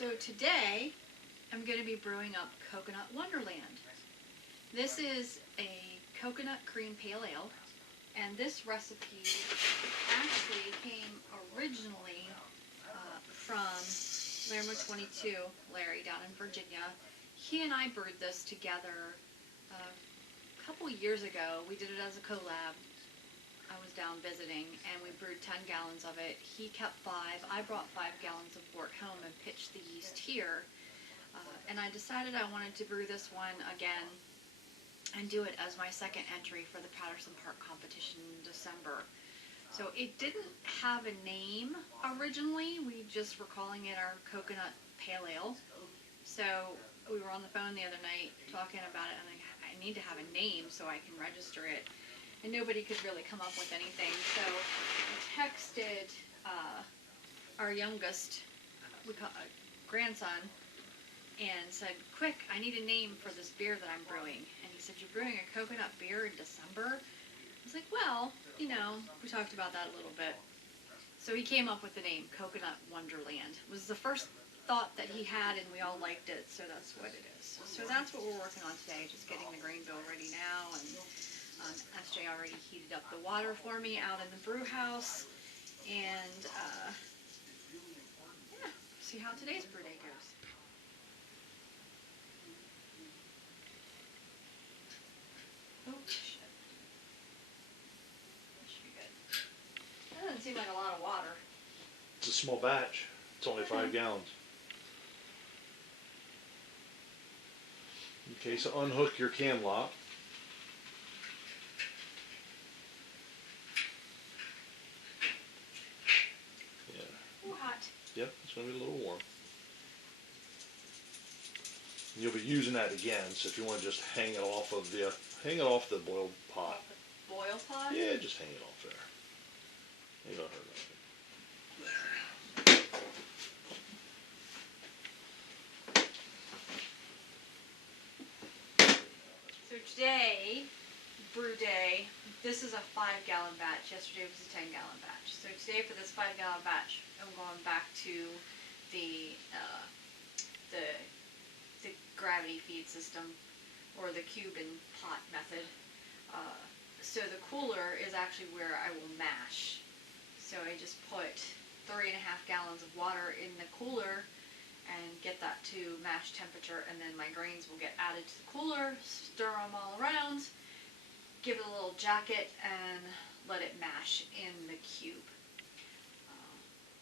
So today, I'm going to be brewing up Coconut Wonderland. This is a coconut cream pale ale, and this recipe actually came originally from Lermo 22, Larry, down in Virginia. He and I brewed this together a couple years ago. We did it as a collab. I was down visiting, and we brewed 10 gallons of it. He kept 5. I brought 5 gallons of wort home and pitched the yeast here. And I decided I wanted to brew this one again and do it as my second entry for the Patterson Park Competition in December. So it didn't have a name originally. We just were calling it our Coconut Pale Ale. So we were on the phone the other night talking about it, and I need to have a name so I can register it. And nobody could really come up with anything, so I texted our youngest grandson and said, "Quick, I need a name for this beer that I'm brewing." And he said, "You're brewing a coconut beer in December?" I was like, "Well, you know, we talked about that a little bit." So he came up with the name Coconut Wonderland. It was the first thought that he had, and we all liked it, so that's what it is. So that's what we're working on today, just getting the grain bill ready now. And SJ already heated up the water for me out in the brew house, and yeah, see how today's brew day goes. Oh shit, that should be good. That doesn't seem like a lot of water. It's a small batch. It's only 5 gallons. Okay, so unhook your can lock. Yep, it's going to be a little warm. You'll be using that again, so if you want to just hang it off the boiled pot. Boil pot? Yeah, just hang it off there. Ain't gonna hurt nothing. There. So today, brew day, this is a 5-gallon batch. Yesterday was a 10-gallon batch. So today for this 5-gallon batch, I'm going back to the gravity feed system, or the cube and pot method. So the cooler is actually where I will mash. So I just put 3.5 gallons of water in the cooler and get that to mash temperature, and then my grains will get added to the cooler, stir them all around, give it a little jacket, and let it mash in the cube.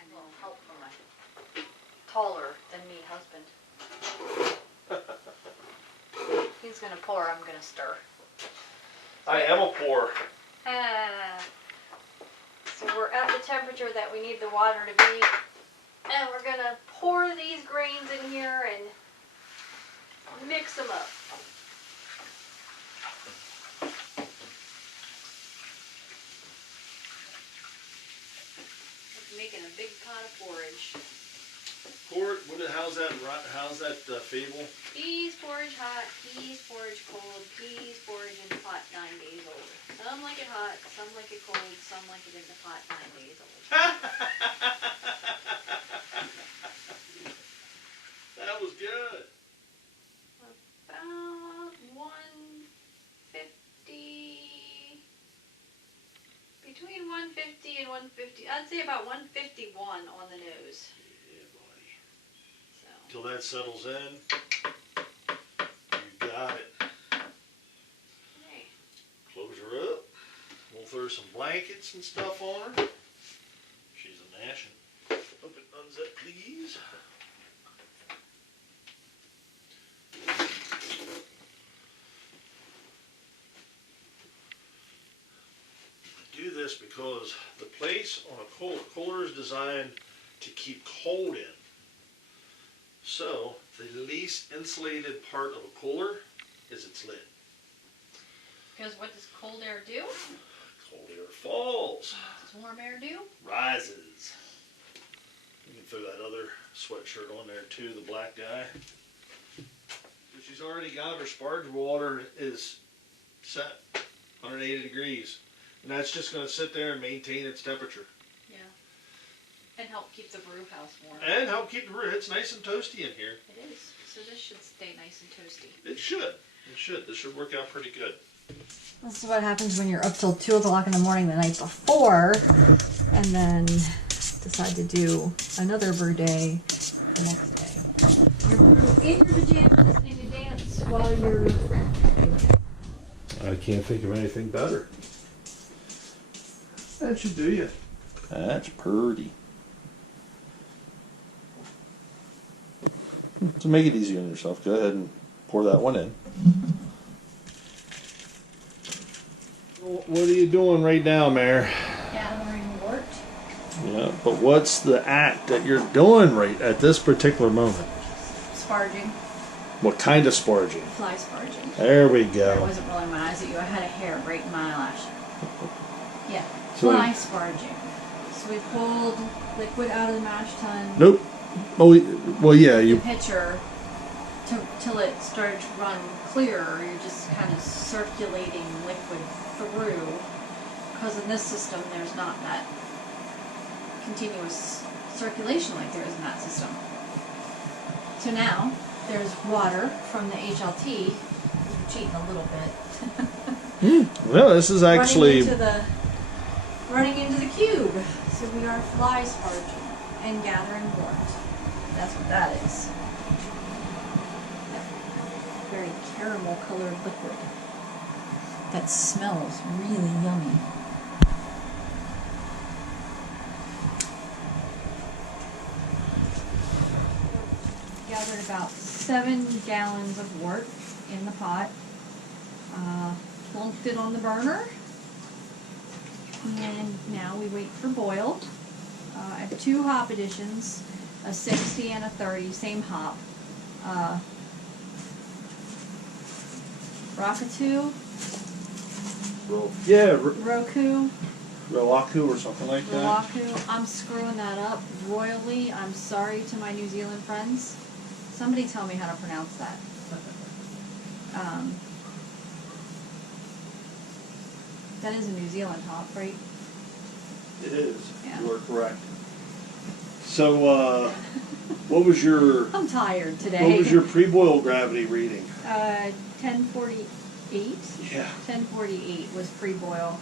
And then help from my taller than me husband. He's gonna pour, I'm gonna stir. I am a pour. So we're at the temperature that we need the water to be, and we're gonna pour these grains in here and mix them up. Making a big pot of porridge. How's that fable? Peas porridge hot, peas porridge cold, peas porridge in the pot 9 days old. Some like it hot, some like it cold, some like it in the pot 9 days old. That was good. About 150, between 150 and 150, I'd say about 151 on the nose. Yeah, buddy. So. Till that settles in, you got it. Hey. Close her up. We'll throw some blankets and stuff on her. She's a gnashing. Hope it unzip, please. Do this because the place on a cooler is designed to keep cold in. So the least insulated part of a cooler is its lid. Because what does cold air do? Cold air falls. What does warm air do? Rises. You can throw that other sweatshirt on there too, the black guy. So she's already got her sparge water is set 180 degrees. And that's just going to sit there and maintain its temperature. Yeah. And help keep the brew house warm. And help keep the brew. It's nice and toasty in here. It is. So this should stay nice and toasty. It should. It should. This should work out pretty good. This is what happens when you're up till 2 o'clock in the morning the night before, and then decide to do another brew day the next day. You're in your pajamas listening to dance while you're. I can't think of anything better. That should do you. That's pretty. To make it easy on yourself, go ahead and pour that one in. What are you doing right now, Mayor? Gathering wort. Yeah, but what's the act that you're doing right at this particular moment? Sparging. What kind of sparging? Fly sparging. There we I go. wasn't rolling my eyes at you. I had a hair right in my eyelash. Yeah. So Fly sparging. So we pulled liquid out of the mash tun. Nope. Oh, well, yeah, The you. pitcher till it started to run clear. You're just kind of circulating liquid through, because in this system there's not that continuous circulation like there is in that system. So now there's water from the HLT. I'm cheating a little bit. Well, this is actually. running into the cube. So we are fly sparging and gathering wort. That's what that is. That very caramel colored liquid. That smells really yummy. Gathered about 7 gallons of wort in the pot. Plunked it on the burner. And now we wait for boil. I have 2 hop additions, a 60 and a 30, same hop. Rakatu, Yeah, Roku, Relaku or something like that. Rawaku. I'm screwing that up royally. I'm sorry to my New Zealand friends. Somebody tell me how to pronounce that. That is a New Zealand hop, right? It is. Yeah. You are correct. So, what was your I'm tired today. what was your pre-boil gravity reading? 1048. Yeah. 1048 was pre-boil.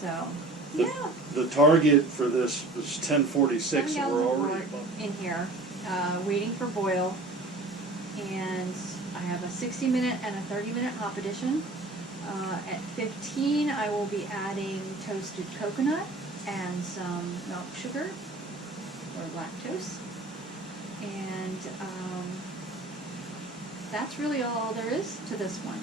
So, The- yeah. The target for this was 1046, 7 so gallons we're of already wort above. in here, waiting for boil. And I have a 60-minute and a 30-minute hop addition. At 15, I will be adding toasted coconut and some milk sugar or lactose. And that's really all there is to this one.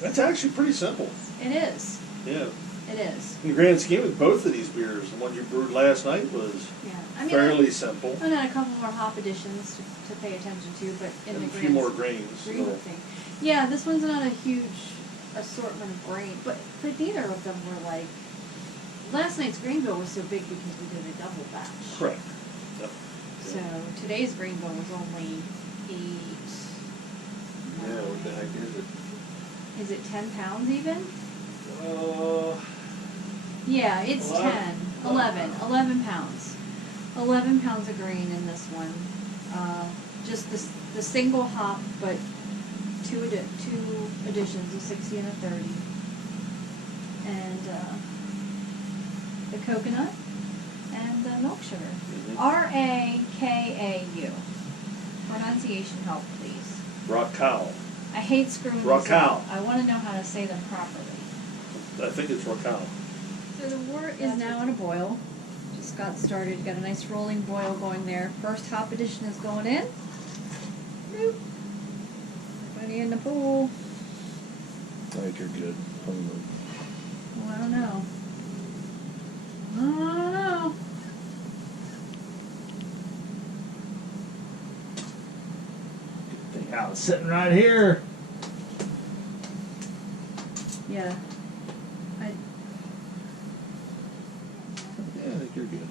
That's actually pretty simple. It is. Yeah. It is. In the grand scheme of both of these beers, the one you brewed last night was Yeah. I mean, fairly simple. I had a couple more hop additions to pay attention to, but in And the a few grand more grains. scheme of thing. Yeah, this one's not a huge assortment of grain, but neither of them were like. Last night's grain bill was so big because we did a double batch. Correct. Yep. So today's grain bill was only 8. Yeah, what the heck is it? Is it 10 pounds even? Uh, Yeah, it's 11. 11 pounds. 11 pounds of grain in this one. Just the single hop, but two additions, a 60 and a 30. And the coconut and the milk sugar. Rakau. Pronunciation help, please. Racal. I hate screwing these Rakau. up. I want to know how to say them properly. I think it's Racal. So the wort is now in a boil. Just got started. Got a nice rolling boil going there. First hop addition is going in. Boop. Everybody in the pool. I think you're good. Well, I don't know. Good thing I was sitting right here. Yeah. Yeah, I think you're good.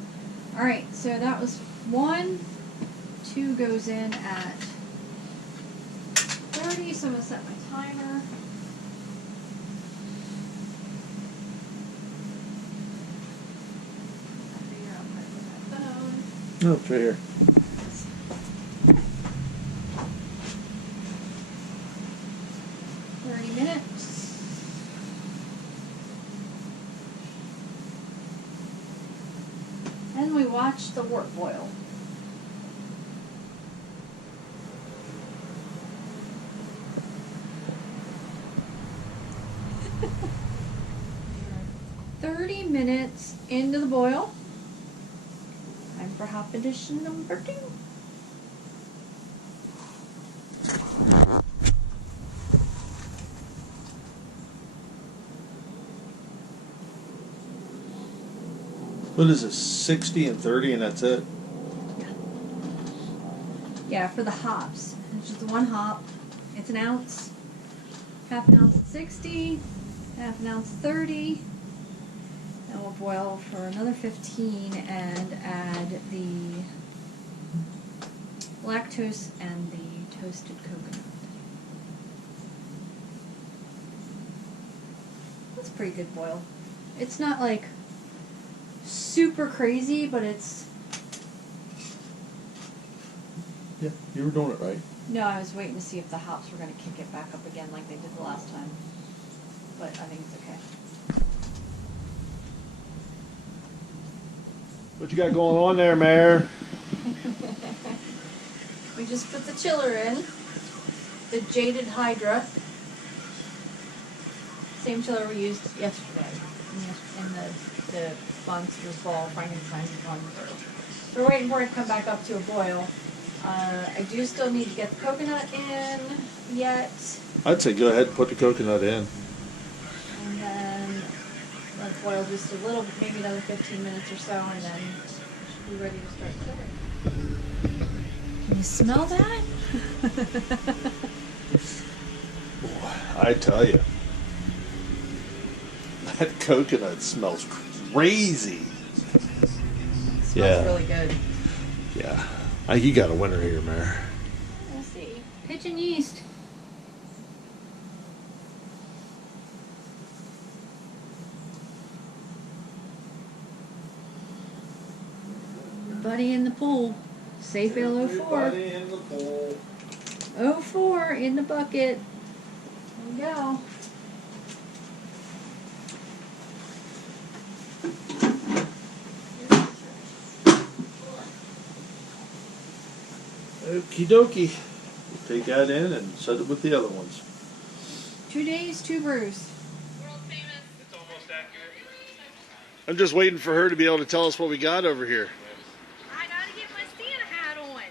All right. So that was 1. 2 goes in at 30. So I'm gonna set my timer. Figure out No, it's right here. 30 minutes. And we watch the wort boil. Minutes into the boil. Time for hop edition number 2. What is this? 60 and 30, and that's it? Yeah, for the hops. It's just one hop. It's an ounce. Half an ounce at 60. Half an ounce 30. And we'll boil for another 15 and add the lactose and the toasted coconut. That's a pretty good boil. It's not like super crazy, but it's... Yeah, you were doing it right. No, I was waiting to see if the hops were going to kick it back up again like they did the last time. But I think it's okay. What you got going on there, Mayor? We just put the chiller in. The Jaded Hydra. Same chiller we used yesterday in the Monsters Ball Frankenstein's one. So we're waiting for it to come back up to a boil. I do still need to get the coconut in yet. I'd say go ahead and put the coconut in. And then let it boil just a little, maybe another 15 minutes or so, and then it should be ready to start cooking. Can you smell that? Boy, I tell you, that coconut smells crazy. It smells Yeah. really good. Yeah. You got a winner here, Mayor. We'll see. Pigeon yeast. Everybody in the pool. Safe L 04. Everybody in the pool. 04 in the bucket. There we go. Okie dokie. Take that in and set it with the other ones. 2 days, 2 brews. I'm just waiting for her to be able to tell us what we got over here. I gotta get my Santa hat on,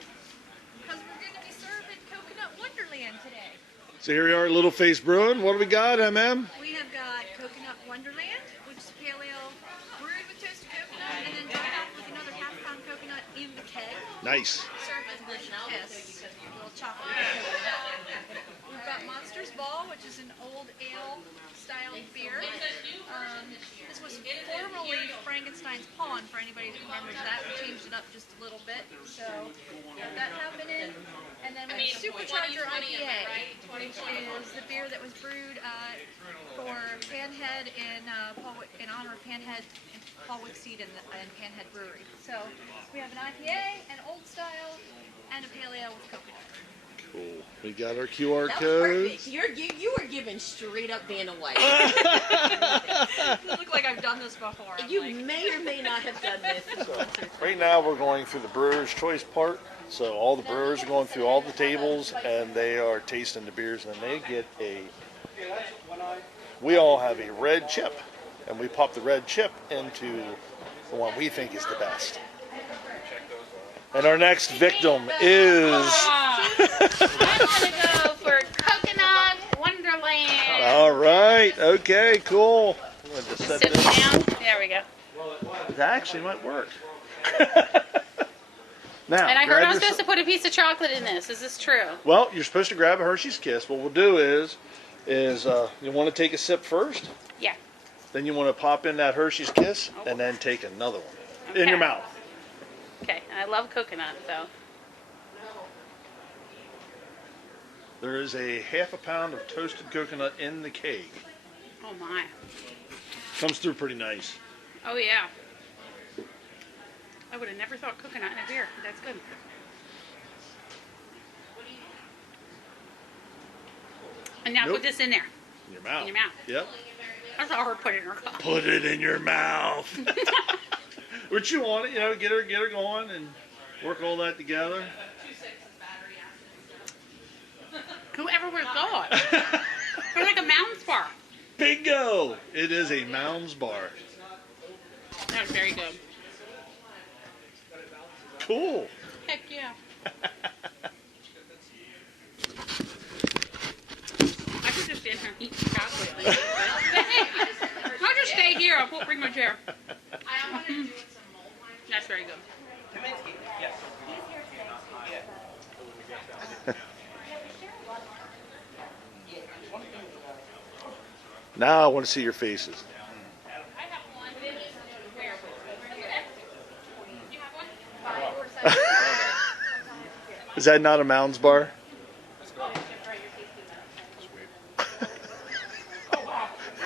because we're gonna be serving Coconut Wonderland today. So here we are at Little Face Brewing. What do we got, MM? We have got Coconut Wonderland, which is pale ale brewed with toasted coconut, and then dried out with another half-pound coconut in the keg. Nice. Served with delicious kiss, a little chocolate coconut. We've got Monsters Ball, which is an old ale-style beer. This was formerly Frankenstein's Pawn, for anybody that remembers that. We changed it up just a little bit, so got that happening. And then we have Supercharger IPA, which is the beer that was brewed for Panhead in honor of Panhead and Paul Wickseed in Panhead Brewery. So we have an IPA, an old style, and a pale ale with coconut. Cool. We got our QR That was codes. perfect. You were giving straight up Vanna White. It doesn't look like I've done this before. You may or may not have done this. Right now we're going through the Brewers Choice part. So all the brewers are going through all the tables and they are tasting the beers, and they get we all have a red chip, and we pop the red chip into the one we think is the best. And our next victim is... I'm gonna go for Coconut Wonderland. All right. Okay, cool. I'm going to just set Sit this. down. There we go. That actually might work. Now, And I heard grab I'm your- supposed to put a piece of chocolate in this. Is this true? Well, you're supposed to grab a Hershey's Kiss. What we'll do is you want to take a sip first. Yeah. Then you want to pop in that Hershey's Kiss and then take another one in your Okay. mouth. Okay. And I love coconut, so. There is a half a pound of toasted coconut in the keg. Oh my. Comes through pretty nice. Oh yeah. I would have never thought coconut in a beer. That's good. And now Nope. put this in there. In your mouth. In your mouth. Yep. I saw her put it in her cup. Put it in your mouth. What you want it, get her going and work all that together. Whoever would have thought? They're like a mountain bar. Bingo! It is a Mounds bar. That was very good. Cool. Heck yeah. I could just stand here and eat chocolate. I'll just stay here. I won't bring my chair. That's very good. Now I want to see your faces. I have one. Where? You have one? Is that not a Mounds bar?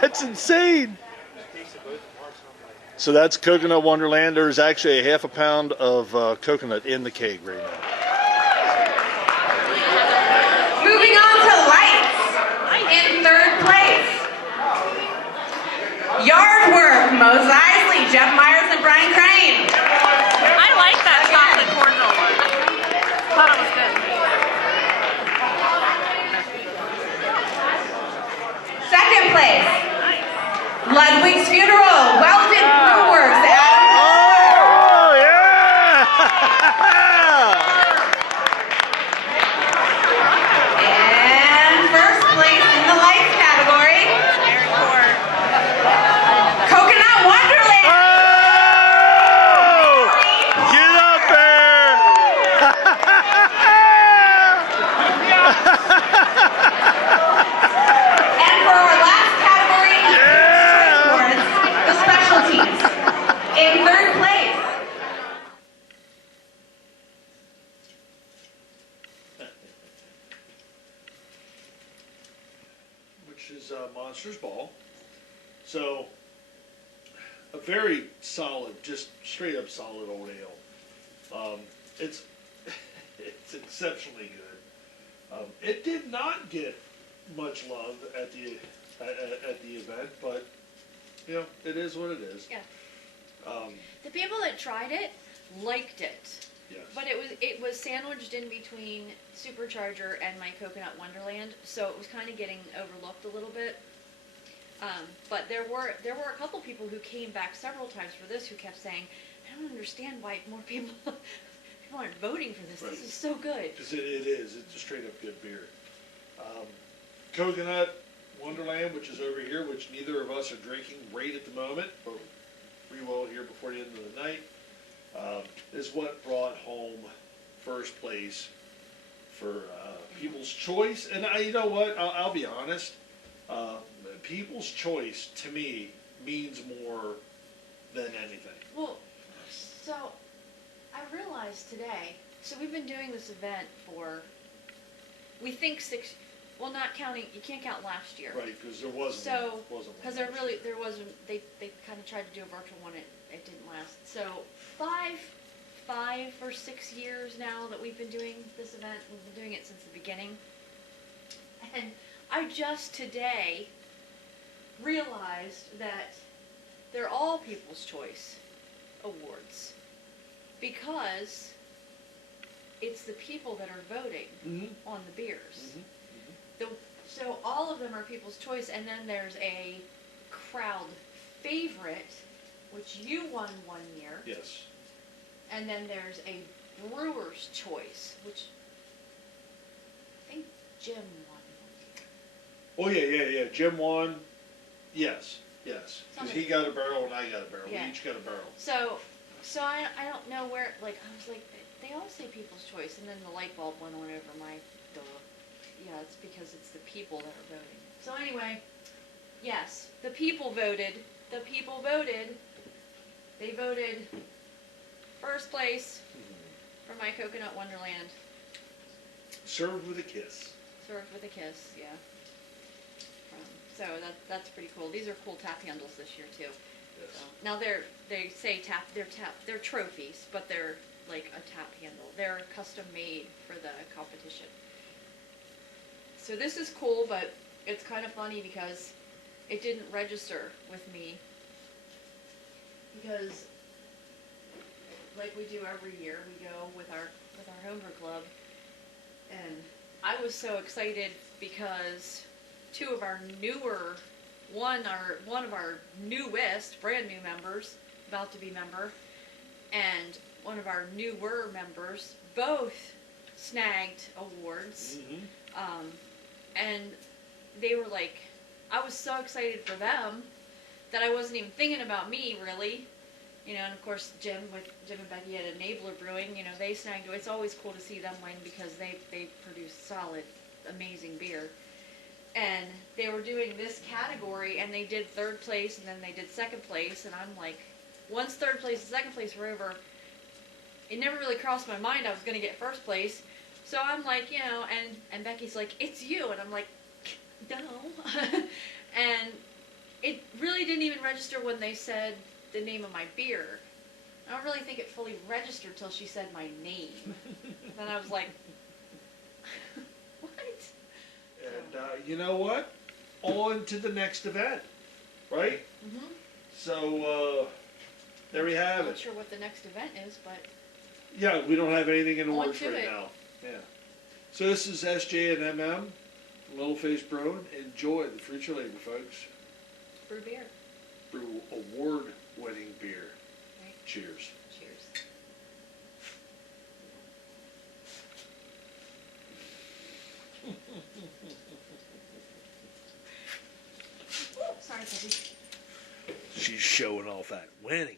That's insane. So that's Coconut Wonderland. There's actually a half a pound of coconut in the keg right now. Moving on to lights. In third place, Yard Work, Mose Isley, Jeff Myers, and Brian Crane. I like that chocolate cordial. Thought it was good. Second place, Ludwig's Funeral, Weldon Brewers, Adam. Oh, yeah! And first place in the lights category, Coconut Wonderland. Oh! Get up there! And for our last category, Yeah! awards, the specialties. In third place, Which is Monsters Ball. So, a very solid, just straight up solid old ale. It's it's exceptionally good. It did not get much love at the event, but it is what it is. Yeah. Um, The people that tried it liked it, yes. but it was sandwiched in between Supercharger and my Coconut Wonderland, so it was kind of getting overlooked a little bit. But there were a couple people who came back several times for this who kept saying, "I don't understand why more people aren't voting for this. Right. This is so good." Because it is. It's a straight up good beer. Coconut Wonderland, which is over here, which neither of us are drinking right at the moment, but we will here before the end of the night, is what brought home first place for People's Choice. And you know what? I'll be honest. People's Choice to me means more than anything. Well, so I realized today. So we've been doing this event for, we think 6. Well, not counting. You can't count last year. Right, because there wasn't. So, wasn't because one. there wasn't, they kind of tried to do a virtual one, it didn't last. So, 5 or 6 years now that we've been doing this event, we've been doing it since the beginning. And I just today realized that they're all People's Choice Awards. Because it's the people that are voting on the beers. So all of them are People's Choice, and then there's a crowd favorite, which you won one year, Yes. and then there's a Brewer's Choice, which I think Jim won one year. Oh yeah. Jim won. Yes. Because he got a barrel and I got a barrel. Yeah. We each got a barrel. So I don't know where, like, I was like, they all say People's Choice, and then the light bulb went on over my duh. Yeah, it's because it's the people that are voting. So anyway, yes, the people voted. The people voted. They voted first place for my Coconut Wonderland. Served with a kiss. Served with a kiss, yeah. So that's pretty cool. These are cool tap handles this year too. Yes. Now they say they're trophies, but they're like a tap handle. They're custom made for the competition. So this is cool, but it's kind of funny because it didn't register with me. Because like we do every year, we go with our homebrew club, and I was so excited because two of our newer, one of our newest, brand new members, about to be member, and one of our newer members, both snagged awards. Mm-hmm. And they were like, I was so excited for them that I wasn't even thinking about me really. You know, and of course Jim and Becky at Enabler Brewing, you know, they snagged it. It's always cool to see them win because they produce solid, amazing beer. And they were doing this category and they did third place and then they did second place, and I'm like, once third place and second place were over, it never really crossed my mind I was gonna get first place. So I'm like, you know, and Becky's like, it's you, and I'm like, no. And it really didn't even register when they said the name of my beer. I don't really think it fully registered till she said my name. Then I was like, what? And you know what? On to the next event, right? Mm-hmm. So there we have I'm not it. sure what the next event is, but Yeah, we don't have anything in the On works to right it. now. Yeah. So this is SJ and MM, Little Face Brewing. Enjoy the fruit your labor, folks. brew beer. Brew award-winning beer. Right. Cheers. Cheers. Ooh, sorry, Debbie. She's showing off that winning